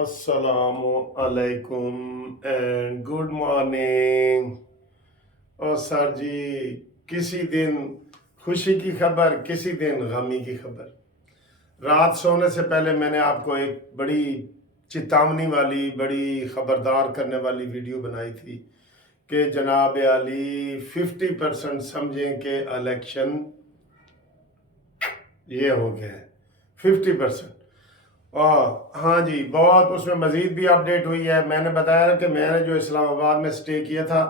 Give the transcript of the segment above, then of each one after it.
अस्सलामु अलैकुम and good morning. और सर जी, किसी दिन खुशी की खबर, किसी दिन गमी की खबर। रात सोने से पहले मैंने आपको एक बड़ी चेतावनी वाली, बड़ी खबरदार करने वाली वीडियो बनाई थी कि जनाब आली 50% समझें कि इलेक्शन ये हो गया है 50%। और हाँ जी, बहुत उसमें मज़ीद भी अपडेट हुई है। मैंने बताया कि मैंने जो इस्लामाबाद में स्टे किया था,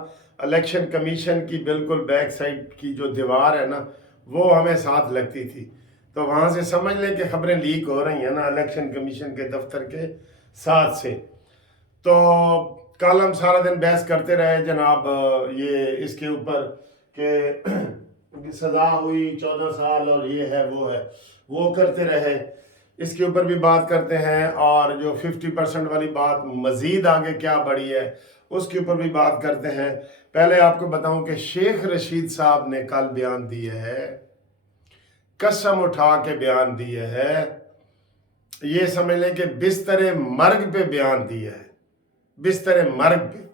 इलेक्शन कमीशन की बिल्कुल बैक साइड की जो दीवार है ना, वो हमें साथ लगती थी। तो वहाँ से समझ लें कि खबरें लीक हो रही हैं ना इलेक्शन कमीशन के दफ्तर के साथ से। तो कल हम सारा दिन बहस करते रहे जनाब, ये इसके ऊपर कि सज़ा हुई 14 साल और ये है वो करते रहे। इसके ऊपर भी बात करते हैं, और जो 50% वाली बात मज़ीद आगे क्या बढ़ी है उसके ऊपर भी बात करते हैं। पहले आपको बताऊं कि शेख रशीद साहब ने कल बयान दिए है, कसम उठा के बयान दिए है, ये समझ लें कि बिस्तर मर्ग पे बयान दिया है, बिस्तर मर्ग पे।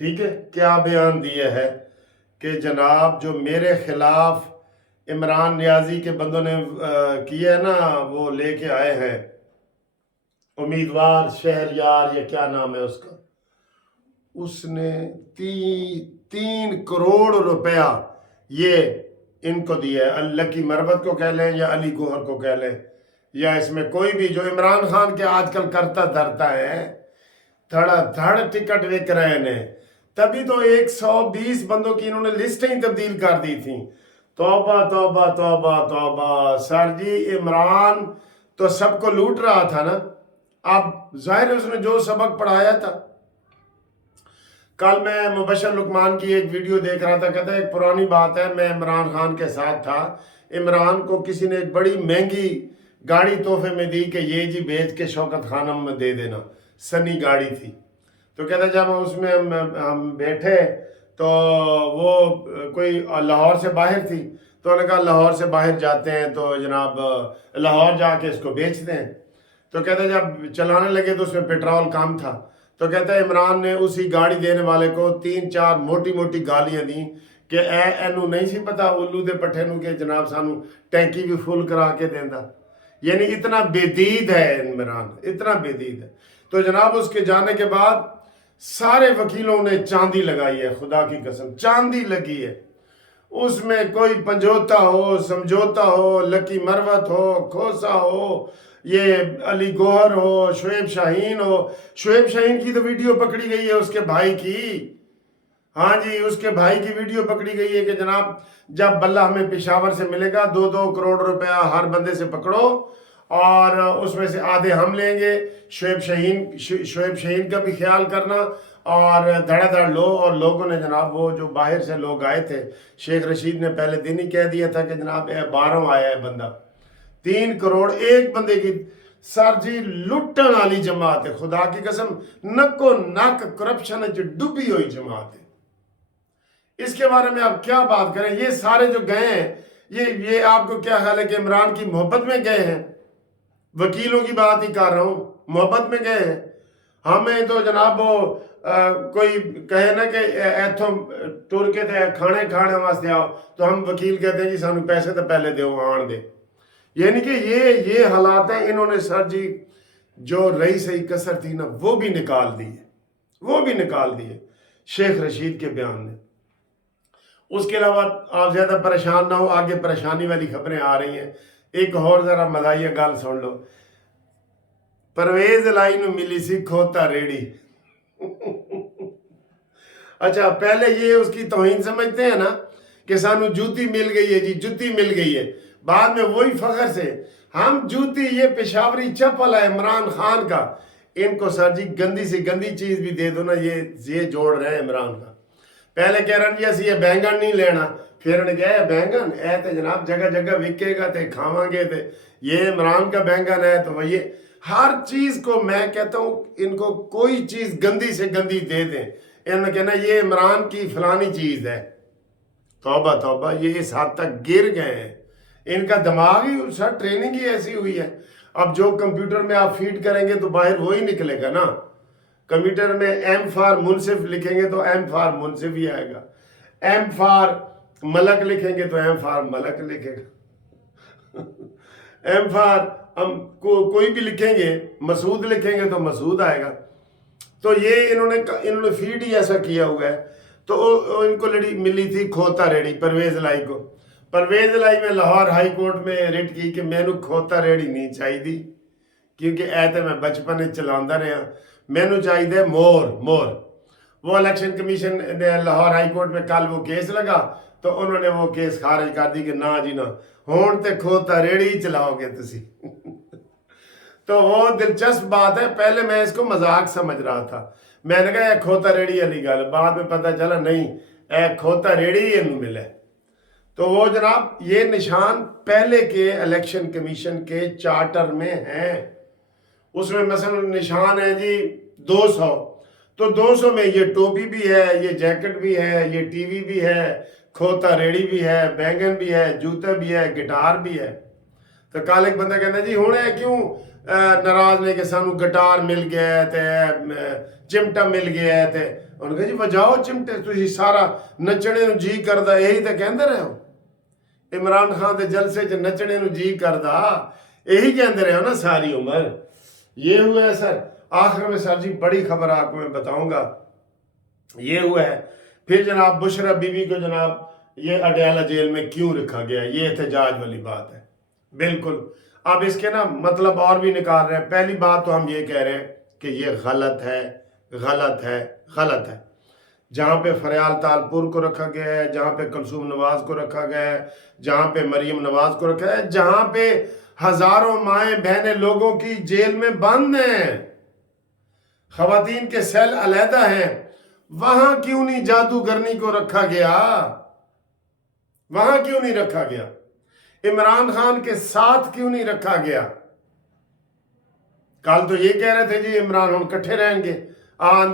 ठीक है, क्या बयान दिया है कि जनाब जो मेरे खिलाफ इमरान नियाजी के बंदों ने किया है ना, वो लेके आए हैं उम्मीदवार शहरयार, या क्या नाम है उसका, उसने 3 करोड़ रुपया ये इनको दिया है। लकी मरबत को कह लें या अली गोहर को कह लें, या इसमें कोई भी जो इमरान खान के आजकल करता धरता है, धड़ाधड़ टिकट विक रहे ने। तभी तो 120 बंदों की इन्होंने लिस्ट ही तब्दील कर दी थी। तौबा तौबा तौबा तौबा। सर जी, इमरान तो सबको लूट रहा था ना। अब जाहिर है उसने जो सबक पढ़ाया था। कल मैं मुबशर लुकमान की एक वीडियो देख रहा था, कहता है एक पुरानी बात है, मैं इमरान खान के साथ था, इमरान को किसी ने एक बड़ी महंगी गाड़ी तोहफे में दी कि ये जी बेच के शौकत खानम में दे देना। सनी गाड़ी थी। तो कहता जब उसमें हम बैठे तो वो कोई लाहौर से बाहर थी, तो उन्होंने कहा लाहौर से बाहर जाते हैं तो जनाब लाहौर जाके इसको बेचते हैं। तो कहते जब चलाने लगे तो उसमें पेट्रोल कम था। तो कहता है इमरान ने उसी गाड़ी देने वाले को 3-4 मोटी मोटी गालियां दी कि एनू नहीं सी पता उल्लू दे पट्ठे नू कि जनाब सानू टैंकी भी फुल करा के देंदा। यानी इतना बेदीद है इमरान, इतना बेदीद है। तो जनाब उसके जाने के बाद सारे वकीलों ने चांदी लगाई है, खुदा की कसम चांदी लगी है। उसमें कोई पंजोता हो, समझौता हो, लकी मरवत हो, खोसा हो, ये अली गोहर हो, शुएब शाहीन हो। शुएब शाहीन की तो वीडियो पकड़ी गई है उसके भाई की। हाँ जी, उसके भाई की वीडियो पकड़ी गई है कि जनाब जब बल्ला हमें पेशावर से मिलेगा 2-2 करोड़ रुपया हर बंदे से पकड़ो और उसमें से आधे हम लेंगे। शुएब शाहीन का भी ख्याल करना और धड़ाधड़ लो। और लोगों ने जनाब, वो जो बाहर से लोग आए थे, शेख रशीद ने पहले दिन ही कह दिया था कि जनाब 12 आया है बंदा, 3 करोड़ एक बंदे की। सर जी, लुटन वाली जमात है, खुदा की कसम नको नक करप्शन डूबी हुई जमात है। इसके बारे में आप क्या बात करें। ये सारे जो गए हैं, ये आपको क्या ख्याल है कि इमरान की मोहब्बत में गए हैं? वकीलों की बात ही कर रहा हूँ, मोहब्बत में गए हैं। हमें तो जनाब वो कोई कहे ना कि इथों टुर के ते खाने वास्ते आओ, तो हम वकील कहते हैं जी सानू पैसे तो पहले दो आन दे। यानी कि ये हालात हैं। इन्होंने सर जी जो रही सही कसर थी ना, वो भी निकाल दी है, वो भी निकाल दी है शेख रशीद के बयान ने। उसके अलावा आप ज़्यादा परेशान ना हो, आगे परेशानी वाली खबरें आ रही हैं। एक और ज़रा मज़ाहिया गल सुन लो। परवेज लाई नू मिली सी खोता रेड़ी। अच्छा, पहले ये उसकी तौहीन समझते हैं ना कि सानू जूती मिल गई है जी, जूती मिल गई है। बाद में वही फखर से हम जूती, ये पेशावरी चप्पल है इमरान खान का। इनको सर जी गंदी से गंदी चीज़ भी दे दो ना, ये जोड़ रहे हैं इमरान का। पहले कह रहे जी असं ये बैंगन नहीं लेना, फिर उन्हें कहा बैंगन ए तो जनाब जगह जगह विकेगा तो खावांगे, तो ये इमरान का बैंगन है। तो वही हर चीज़ को मैं कहता हूँ, इनको कोई चीज़ गंदी से गंदी दे दें, इन्होंने कहना ये इमरान की फलानी चीज़ है। तौबा तौबा, ये इस हद तक गिर गए हैं। इनका दिमाग ही सर, ट्रेनिंग ही ऐसी हुई है। اب جو کمپیوٹر میں آپ فیڈ کریں گے تو باہر وہی نکلے گا نا. کمپیوٹر میں ایم فار منصف لکھیں گے تو ایم فار منصف ہی آئے گا. ایم فار ملک لکھیں گے تو ایم فار ملک لکھے گا. ایم فار ہم کوئی بھی لکھیں گے، مسعود لکھیں گے تو مسعود آئے گا. تو یہ انہوں نے فیڈ ہی ایسا کیا ہوا ہے. تو ان کو لڑی ملی تھی کھوتا ریڑی پرویز لائی کو. پرویز لائی میں لاہور ہائی کورٹ میں ریٹ کی کہ میں کھوتا ریڑی نہیں چاہی دی، کیونکہ ایتے میں بچپن چلاندہ رہا، میں چاہیے مور. وہ الیکشن کمیشن نے لاہور ہائی کورٹ میں کل وہ کیس لگا تو انہوں نے وہ کیس خارج کر دی کہ نہ جی نہ، ہون تے کھوتا ریڑی ہی چلاؤ گے تسی. تو وہ دلچسپ بات ہے. پہلے میں اس کو مذاق سمجھ رہا تھا، میں نے کہا کھوتا ریڑی والی گل، بعد میں پتہ چلا نہیں کھوتا ریڑی ہی انہوں ملے. تو وہ جناب یہ نشان پہلے کے الیکشن کمیشن کے چارٹر میں ہیں. اس میں مثلا نشان ہے جی 200، تو 200 میں یہ ٹوپی بھی ہے، یہ جیکٹ بھی ہے، یہ ٹی وی بھی ہے، کھوتا ریڑی بھی ہے، بینگن بھی ہے، جوتا بھی ہے، گٹار بھی ہے. تو کال ایک بندہ کہتا جی ہوں کیوں ناراض نے کہ سانو گٹار مل گیا تے چمٹا مل گیا تے. انہوں نے کہا جی وجاؤ چمٹے، تسی سارا نچنے نو جی کردہ یہی تے کہندے رہے ہو. عمران خان دے جلسے چ نچنے نو جی کردہ یہی کہندے رہے ہو نا ساری عمر. یہ ہوا ہے سر. آخر میں سر جی بڑی خبر آپ کو میں بتاؤں گا، یہ ہوا ہے. پھر جناب بشرا بی بی کو جناب یہ اڈیالہ جیل میں کیوں رکھا گیا، یہ احتجاج والی بات ہے. بالکل. اب اس کے نا مطلب اور بھی نکال رہے ہیں. پہلی بات تو ہم یہ کہہ رہے ہیں کہ یہ غلط ہے، غلط ہے، غلط ہے. جہاں پہ فریال تالپور کو رکھا گیا ہے، جہاں پہ کلثوم نواز کو رکھا گیا ہے، جہاں پہ مریم نواز کو رکھا ہے، جہاں پہ ہزاروں مائیں بہنیں لوگوں کی جیل میں بند ہیں، خواتین کے سیل علیحدہ ہیں، وہاں کیوں نہیں جادوگرنی کو رکھا گیا؟ وہاں کیوں نہیں رکھا گیا؟ عمران خان کے ساتھ کیوں نہیں رکھا گیا؟ کل تو یہ کہہ رہے تھے جی عمران ہم کٹھے رہیں گے،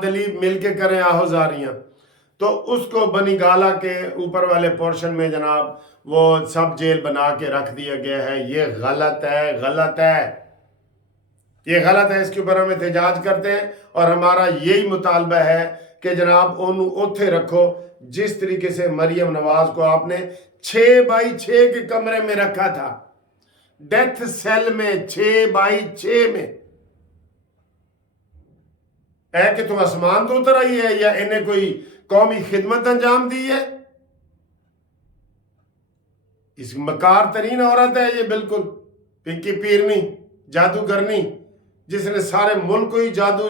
دلیپ مل کے کریں آہوزاریاں. تو اس کو بنی گالا کے اوپر والے پورشن میں جناب وہ سب جیل بنا کے رکھ دیا گیا ہے. یہ غلط ہے، غلط ہے، یہ غلط ہے. اس کے اوپر ہم احتجاج کرتے ہیں اور ہمارا یہی مطالبہ ہے کہ جناب انہوں اوتھے رکھو جس طریقے سے مریم نواز کو آپ نے 6x6 کے کمرے میں رکھا تھا، ڈیتھ سیل میں 6x6 میں. ہے کہ تم آسمان تو اتر آئی ہے یا انہیں کوئی قومی خدمت انجام دی ہے؟ اس مکار ترین عورت ہے یہ، بالکل پنکی پیرنی، جادوگرنی، جس نے سارے ملک کو ہی جادو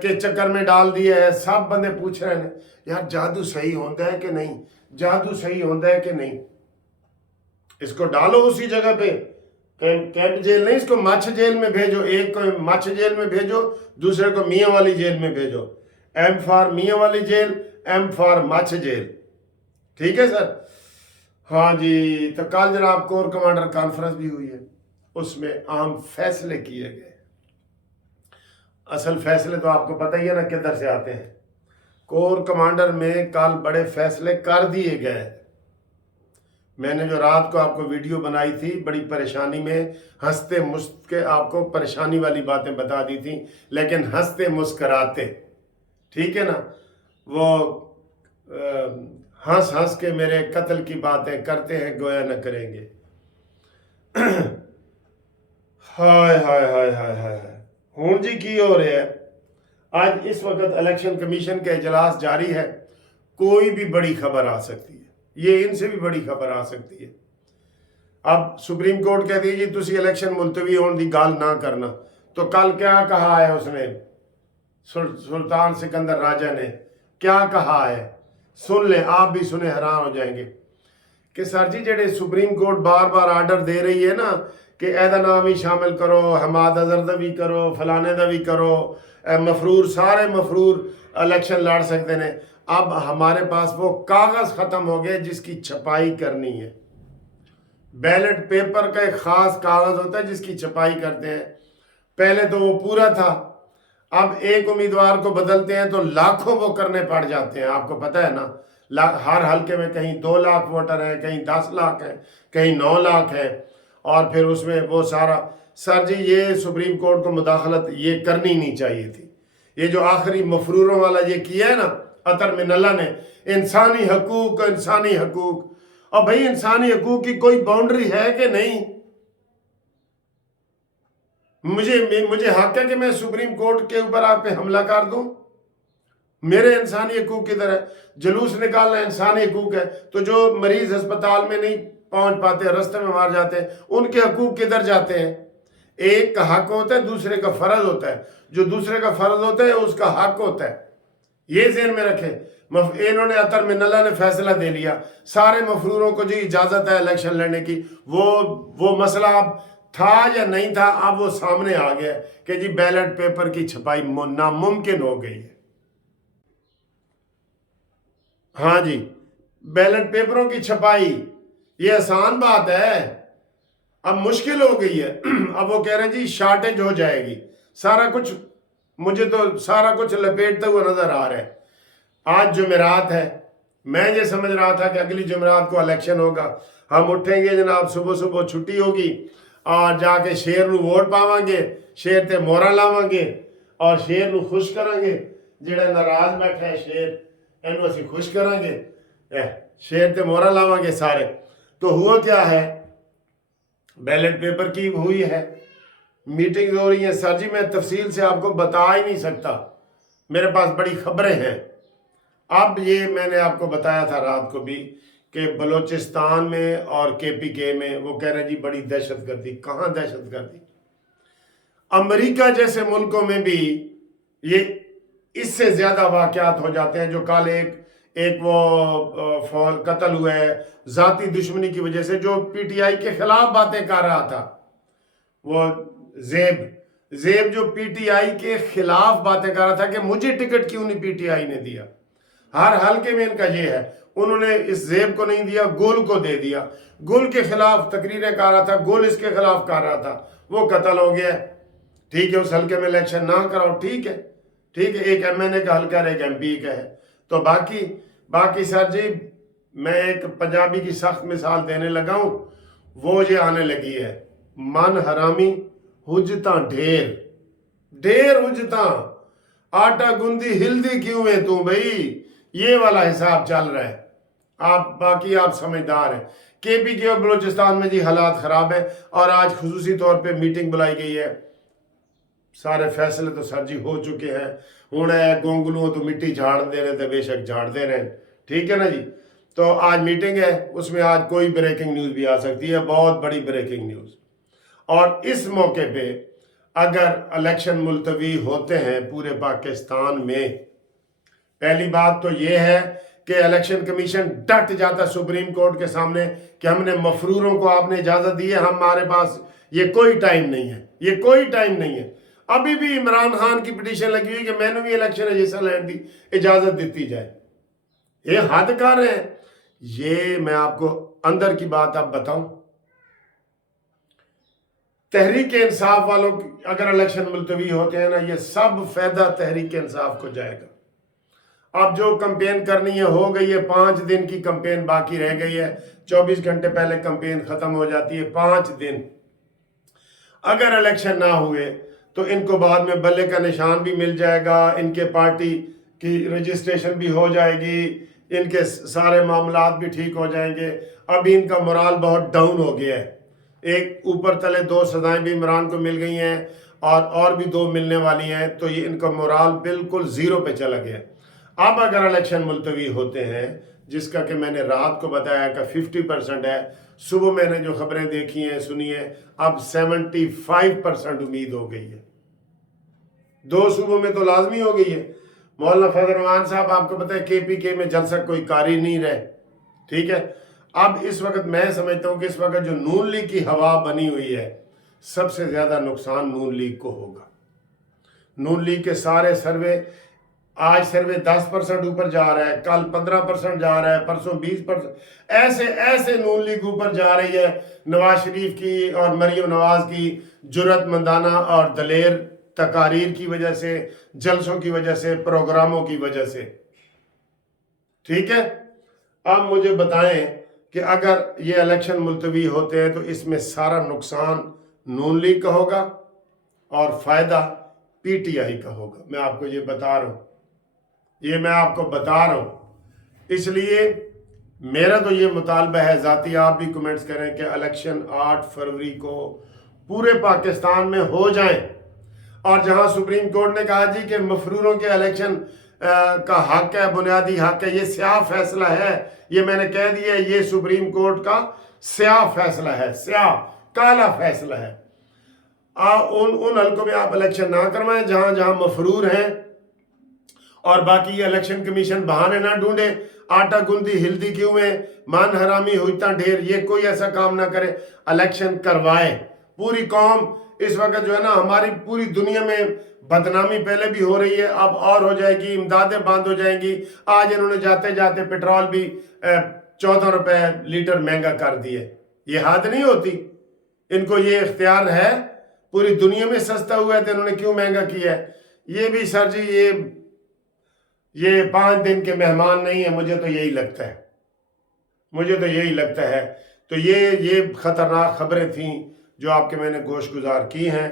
کے چکر میں ڈال دیا ہے. سب بندے پوچھ رہے ہیں یار جادو صحیح ہوتا ہے کہ نہیں، جادو صحیح ہوتا ہے کہ نہیں. اس کو ڈالو اسی جگہ پہ، کیمپ جیل نہیں، اس کو مچھ جیل میں بھیجو. ایک کو مچھ جیل میں بھیجو، دوسرے کو میاں والی جیل میں بھیجو. ایم فار میاں والی jail, M for Mach jail. ٹھیک ہے سر؟ ہاں جی. تو کل جناب کور کمانڈر کانفرنس بھی ہوئی ہے، اس میں اہم فیصلے کیے گئے. اصل فیصلے تو آپ کو پتہ ہی ہے نا کدھر سے آتے ہیں. کور کمانڈر میں کل بڑے فیصلے کر دیے گئے. میں نے جو رات کو آپ کو ویڈیو بنائی تھی بڑی پریشانی میں ہنستے مسکے آپ کو پریشانی والی باتیں بتا دی تھیں، لیکن ہنستے مسکراتے. ٹھیک ہے نا؟ وہ ہنس ہنس کے میرے قتل کی باتیں کرتے ہیں گویا نہ کریں گے. ہائے ہائے ہائے ہائے ہائے. ہون جی کی ہو رہے ہیں آج اس وقت الیکشن کمیشن کا اجلاس جاری ہے. کوئی بھی بڑی خبر آ سکتی ہے، یہ ان سے بھی بڑی خبر آ سکتی ہے. اب سپریم کورٹ کہتی ہے جی تسی الیکشن ملتوی ہون دی گال نہ کرنا. تو کل کیا کہا ہے اس نے، سلطان سکندر راجہ نے کیا کہا ہے؟ سن لیں، آپ بھی سنیں حیران ہو جائیں گے کہ سر جی جڑے سپریم کورٹ بار بار آرڈر دے رہی ہے نا کہ ایدہ نام ہی شامل کرو، حماد اظہر دا بھی کرو، فلانے دا بھی کرو، مفرور سارے مفرور الیکشن لڑ سکتے ہیں. اب ہمارے پاس وہ کاغذ ختم ہو گئے جس کی چھپائی کرنی ہے. بیلٹ پیپر کا ایک خاص کاغذ ہوتا ہے جس کی چھپائی کرتے ہیں. پہلے تو وہ پورا تھا، اب ایک امیدوار کو بدلتے ہیں تو لاکھوں وہ کرنے پڑ جاتے ہیں. آپ کو پتہ ہے نا ہر حلقے میں کہیں 2 لاکھ ووٹر ہیں، کہیں 10 لاکھ ہیں، کہیں 9 لاکھ ہیں. اور پھر اس میں وہ سارا सर जी ये सुप्रीम कोर्ट को मुदाखलत ये करनी नहीं चाहिए थी। ये जो आखिरी मफरूरों वाला ये किया है ना अतर मिनल्ला ने, इंसानी हकूक इंसानी हकूक, और भाई इंसानी हकूक की कोई बाउंड्री है कि नहीं? मुझे हक है कि मैं सुप्रीम कोर्ट के ऊपर आप पे हमला कर दूं? मेरे इंसानी हकूक किधर है? जुलूस निकालना इंसानी हकूक है, तो जो मरीज अस्पताल में नहीं पहुंच पाते, रास्ते में मार जाते हैं, उनके हकूक किधर जाते हैं? एक का हक होता है, दूसरे का फर्ज होता है। जो दूसरे का फर्ज होता है उसका हक होता है, ये ज़हन में रखें। इन्होंने अतर मिनल्ला ने फैसला दे लिया, सारे मफरूरों को जी इजाज़त है इलेक्शन लड़ने की। वो मसला अब था या नहीं था, अब वो सामने आ गया कि जी बैलेट पेपर की छपाई नामुमकिन हो गई है। हाँ जी, बैलेट पेपरों की छपाई ये आसान बात है, अब मुश्किल हो गई है। अब वो कह रहे हैं जी शॉर्टेज हो जाएगी, सारा कुछ मुझे तो सारा कुछ लपेटते हुए नजर आ रहा है। आज जुमेरात है, मैं ये समझ रहा था कि अगली जुमेरात को इलेक्शन होगा, हम उठेंगे जनाब, सुबह सुबह छुट्टी होगी और जाके शेर नू वोट पावांगे, शेर ते मोहरा लावांगे और शेर नू खुश करांगे। जेड़ा नाराज बैठा है शेर, इनू असी खुश करांगे, शेर ते मोहरा लावांगे सारे। तो हुआ क्या है, बैलेट पेपर की हुई है, मीटिंग हो रही है। सर जी मैं तफसील से आपको बता ही नहीं सकता, मेरे पास बड़ी खबरें हैं। अब ये मैंने आपको बताया था रात को भी कि बलूचिस्तान में और KPK में वो कह रहे हैं जी बड़ी दहशतगर्दी। कहाँ दहशतगर्दी? अमेरिका जैसे मुल्कों में भी ये इससे ज्यादा वाकयात हो जाते हैं। जो कल एक वो कत्ल हुआ है जाती दुश्मनी की वजह से, जो PTI के खिलाफ बातें कर रहा था, वो जेब जो PTI के खिलाफ बातें कर रहा था कि मुझे टिकट क्यों नहीं PTI ने दिया। हर हल्के में इनका ये है, उन्होंने इस जेब को नहीं दिया, गुल को दे दिया। गुल के खिलाफ तकरीरें कर रहा था, गुल इसके खिलाफ कर रहा था, वो कत्ल हो गया। ठीक है, उस हल्के में इलेक्शन ना कराओ, ठीक है, ठीक है, एक MNA का हल्का है, एक MP का है। तो बाकी सर जी मैं एक पंजाबी की सख्त मिसाल देने लगा हूं, वो ये आने लगी है, मन हरामी हुज्जतां ढेर हुज्जतां, आटा गुंदी हिल्दी क्यों है तू भाई, ये वाला हिसाब चल रहा है। बाकी आप समझदार हैं। KPK और बलूचिस्तान में जी हालात खराब है और आज खुसूसी तौर पे मीटिंग बुलाई गई है। सारे फैसले तो सर जी हो चुके हैं, हूँ गोंगलू तो मिट्टी झाड़ दे रहे थे, बेशक झाड़ दे रहे हैं, ठीक है ना जी। तो आज मीटिंग है, उसमें आज कोई ब्रेकिंग न्यूज़ भी आ सकती है, बहुत बड़ी ब्रेकिंग न्यूज़। और इस मौके पे अगर इलेक्शन मुलतवी होते हैं पूरे पाकिस्तान में, पहली बात तो ये है कि इलेक्शन कमीशन डट जाता सुप्रीम कोर्ट के सामने कि हमने मफरूरों को आपने इजाज़त दी है, हमारे पास ये कोई टाइम नहीं है, ये कोई टाइम नहीं है। अभी भी इमरान खान की पिटीशन लगी हुई कि मैंने भी इलेक्शन रजिस्टर लैंड की इजाज़त दी जाए। ये हद कर रहे हैं। ये मैं आपको अंदर की बात अब बताऊं, तहरीक इंसाफ वालों की अगर इलेक्शन मुलतवी होते हैं ना, ये सब फायदा तहरीक इंसाफ को जाएगा। अब जो कंपेन करनी है हो गई है, 5 दिन की कंपेन बाकी रह गई है, 24 घंटे पहले कंपेन खत्म हो जाती है। 5 दिन अगर इलेक्शन ना हुए तो इनको बाद में बल्ले का निशान भी मिल जाएगा, इनके पार्टी की रजिस्ट्रेशन भी हो जाएगी, इनके सारे मामलात भी ठीक हो जाएंगे। अभी इनका मोराल बहुत डाउन हो गया है। एक ऊपर तले 2 सजाएं भी इमरान को मिल गई हैं और भी 2 मिलने वाली हैं, तो ये इनका मोराल बिल्कुल ज़ीरो पे चला गया। अब अगर इलेक्शन मुलतवी होते हैं, जिसका कि मैंने रात को बताया कि 50% है, सुबह मैंने जो खबरें देखी हैं सुनी है, अब 75% उम्मीद हो गई है। 2 सूबों में तो लाजमी हो गई है। मौलाना फजल रहमान साहब आपको पता है KPK में जलसा कोई कारी नहीं रहे, ठीक है। अब इस वक्त मैं समझता हूँ कि इस वक्त जो नून लीग की हवा बनी हुई है, सबसे ज्यादा नुकसान नून लीग को होगा। नून लीग के सारे सर्वे, आज सर्वे 10% ऊपर जा रहा है, कल 15% जा रहा है, परसों 20%, ऐसे नून लीग ऊपर जा रही है। नवाज शरीफ की और मरियम नवाज की जुर्रतमंदाना और दलेर तकारीर की वजह से, जलसों की वजह से, प्रोग्रामों की वजह से, ठीक है। अब मुझे बताएं कि अगर ये इलेक्शन मुलतवी होते हैं तो इसमें सारा नुकसान नून लीग का होगा और फ़ायदा PTI का होगा। मैं आपको ये बता रहा हूँ, ये मैं आपको बता रहा हूँ। इसलिए मेरा तो ये मुतालबा है ज़ाती, आप भी कमेंट्स करें कि इलेक्शन 8 फरवरी को पूरे पाकिस्तान में हो जाएं। और जहां सुप्रीम कोर्ट ने कहा जी कि मफरूरों के इलेक्शन का हक है, बुनियादी हक है, ये स्याह फैसला है, ये मैंने कह दिया, ये सुप्रीम कोर्ट का स्याह फैसला है, स्याह काला फैसला है। उन हल्कों में आप इलेक्शन ना करवाएं जहां जहां मफरूर हैं, और बाकी ये इलेक्शन कमीशन बहाने ना ढूंढे, आटा गुंदी हिल्दी क्यों है, मान हरामी हुईता ढेर, ये कोई ऐसा काम ना करे, इलेक्शन करवाए। पूरी कौम इस वक्त जो है ना, हमारी पूरी दुनिया में बदनामी पहले भी हो रही है, अब और हो जाएगी, इमदादें बंद हो जाएंगी। आज इन्होंने जाते जाते पेट्रोल भी 14 रुपए लीटर महंगा कर दिए। ये हद नहीं होती? इनको ये इख्तियार है, पूरी दुनिया में सस्ता हुआ है तो इन्होंने क्यों महंगा किया है? ये भी सर जी ये 5 दिन के मेहमान नहीं है, मुझे तो यही लगता है, मुझे तो यही लगता है। तो ये खतरनाक खबरें थीं जो आपके मैंने गोश गुजार की हैं।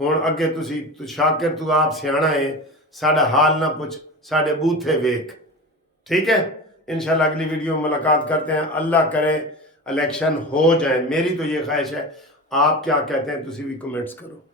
हुण अगे तुसी शाकिर तू आप सियाणा है, साडा हाल ना पुछ, साडे बूथे वेख। ठीक है, इंशाल्लाह अगली वीडियो में मुलाकात करते हैं। अल्लाह करे इलेक्शन हो जाए, मेरी तो ये ख्वाहिश है। आप क्या कहते हैं तुसी भी कमेंट्स करो।